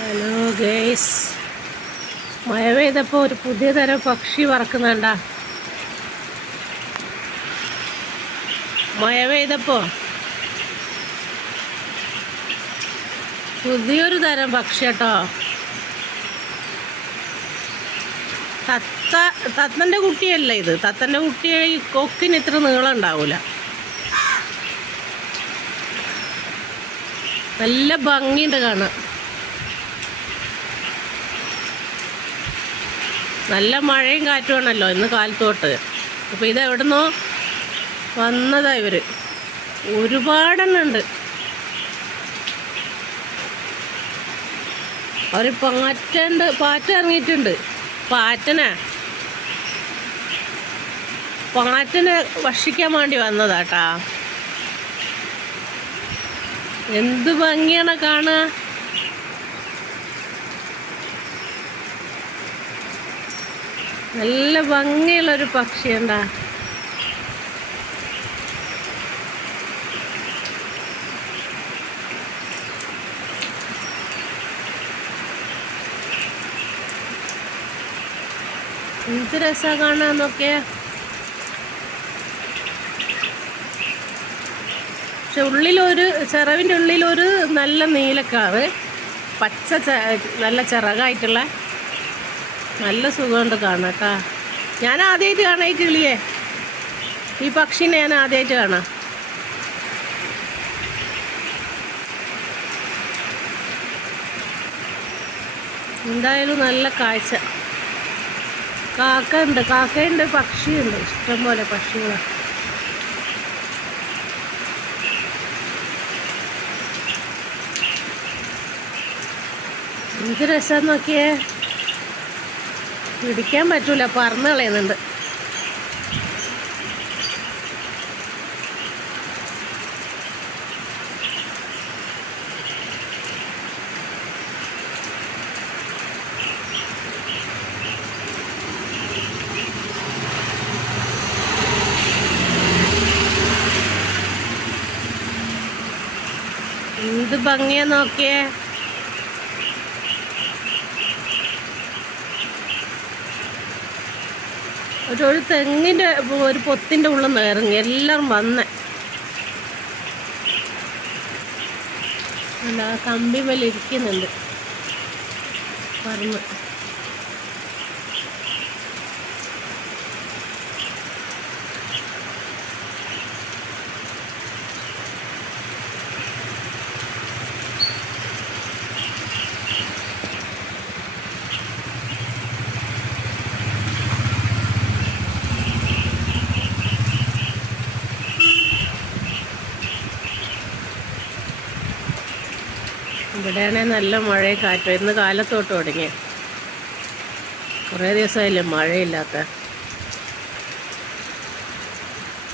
Hello guys, മഴ പെയ്തപ്പോൾ ഒരു പുതിയ തരം പക്ഷി പറക്കുന്നുണ്ടാ. മഴ പെയ്തപ്പോൾ പുതിയൊരു തരം പക്ഷി കേട്ടോ. തത്തൻ്റെ കുട്ടിയല്ല ഇത്. തത്തൻ്റെ കുട്ടി ഈ കൊക്കിന് ഇത്ര നീളം ഉണ്ടാവില്ല. നല്ല ഭംഗിയുണ്ട് കാണാൻ. നല്ല മഴയും കാറ്റുമാണല്ലോ ഇന്ന് കാലത്തോട്ട്. അപ്പോൾ ഇതെവിടുന്നോ വന്നതാ ഇവർ. ഒരുപാടെണ്ണം ഉണ്ട്. അവർ പാറ്റ ഇറങ്ങിയിട്ടുണ്ട്. പാറ്റനെ ഭക്ഷിക്കാൻ വേണ്ടി വന്നതാട്ടാ. എന്ത് ഭംഗിയാണ് കാണുക. നല്ല ഭംഗിയുള്ളൊരു പക്ഷിയുണ്ടാ. എന്ത് രസാ കാണാന്നൊക്കെ. പക്ഷെ ചിറവിൻ്റെ ഉള്ളിലൊരു നല്ല നീലക്കാറ്, നല്ല ചിറകായിട്ടുള്ള നല്ല സുഖമുണ്ട് കാണാം കേട്ടോ. ഞാൻ ആദ്യമായിട്ട് കാണാം ഈ കിളിയെ, ഈ പക്ഷീനെ ഞാൻ ആദ്യമായിട്ട് കാണാം. എന്തായാലും നല്ല കാഴ്ച. കാക്കയുണ്ട്, പക്ഷിയുണ്ട്, ഇഷ്ടംപോലെ പക്ഷികളാണ്. എന്ത് രസം നോക്കിയേ. പിടിക്കാൻ പറ്റൂല, പറന്ന് കളയുന്നുണ്ട്. എന്ത് ഭംഗിയാ നോക്കിയേ. ഒരു തെങ്ങിൻ്റെ ഒരു പൊത്തിൻ്റെ ഉള്ളിൽ നിന്ന് ഇറങ്ങി എല്ലാവരും വന്നേ. അല്ല, കമ്പി മേലെ ഇരിക്കുന്നുണ്ട് പറന്ന്. ഇവിടെയാണെങ്കിൽ നല്ല മഴയും കാറ്റും. ഇന്ന് കാലത്തോട്ട് തുടങ്ങി. കുറേ ദിവസമായില്ലേ മഴയില്ലാത്ത.